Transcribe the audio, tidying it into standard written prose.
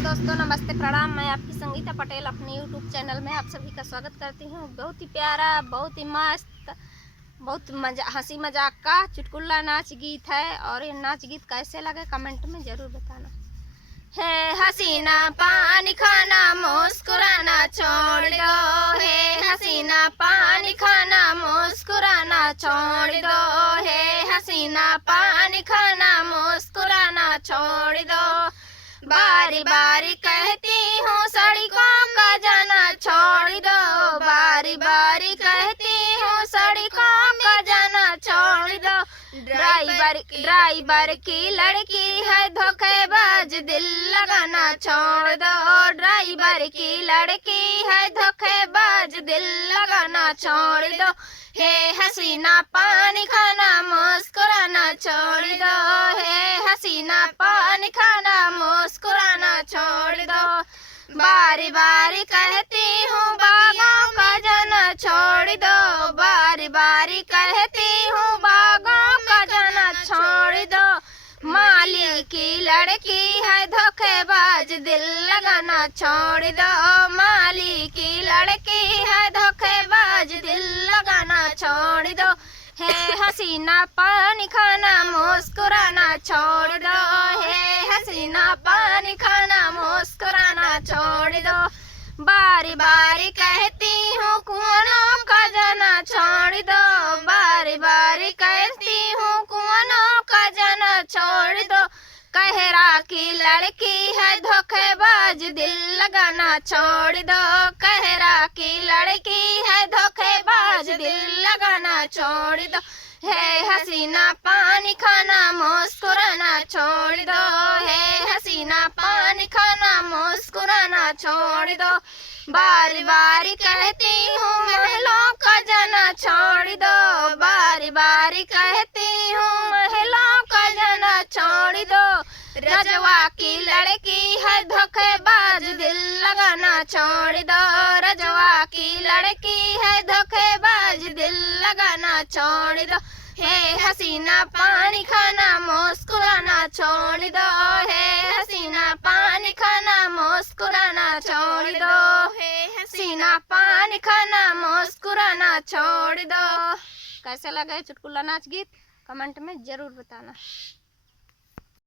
दोस्तों, नमस्ते, प्रणाम। मैं आपकी संगीता पटेल अपने यूट्यूब चैनल में आप सभी का स्वागत करती हूँ। बहुत ही प्यारा, बहुत ही मस्त, बहुत हंसी मजाक का चुटकुला नाच गीत है। और ये नाच गीत कैसे लगे कमेंट में ज़रूर बताना। है हसीना पानी खाना मुस्कुराना छोड़ दो, है हसीना पानी खाना मुस्कुराना छोड़ दो, है हसीना पानी खाना मुस्कुराना छोड़ दो। बारी बारी कहती हूँ सड़कों का जाना छोड़ दो, बारी बारी कहती हूँ सड़कों का जाना छोड़ दो। ड्राइवर की लड़की है धोखेबाज, दिल लगाना छोड़ दो। ड्राइवर की लड़की है धोखेबाज, दिल लगाना छोड़ दो। हे हसीना पानी खाना मुस्कुराना छोड़ दो, हे हसीना पानी खाना मुस्कुराना छोड़ दो। बारी बारी कहती हूँ बागों का जाना छोड़ दो, बारी बारी कहती हूँ बागों का जाना छोड़ दो। माली की लड़की है धोखेबाज, दिल लगाना छोड़ दो। माली की लड़की है धोखेबाज, दिल लगाना छोड़ दो। है हसीना पानी खाना मुस्कुराना छोड़ दो, है हसीना पानी खाना मुस्कुराना छोड़ दो। बारी बारी कहती हूँ कुआनों का जाना छोड़ दो, बारी बारी कहती हूँ कुआनों का जाना छोड़ दो। कहरा की लड़की है धोखेबाज, दिल लगाना छोड़ दो। कहरा की लड़की है धोखेबाज, दिल लगाना छोड़ दो। है हसीना पानी खाना मुस्कुराना छोड़ दो, है हसीना पानी खाना मुस्कुराना छोड़ दो। बारी बारी कहती हूँ महलों का जाना छोड़ दो, बारी बारी कहती हूँ महलों का जाना छोड़ दो। रजवा की लड़की है धोखेबाज, दिल लगाना छोड़ दो। रजवा की लड़की है धोखेबाज, दिल लगाना छोड़ दो। है हसीना पानी खाना मुस्कुराना छोड़ दो, है हसीना पानी खाना मुस्कुराना छोड़ दो, है हसीना पानी खाना मुस्कुराना छोड़ दो। कैसे लगा चुटकुला नाच गीत कमेंट में ज़रूर बताना।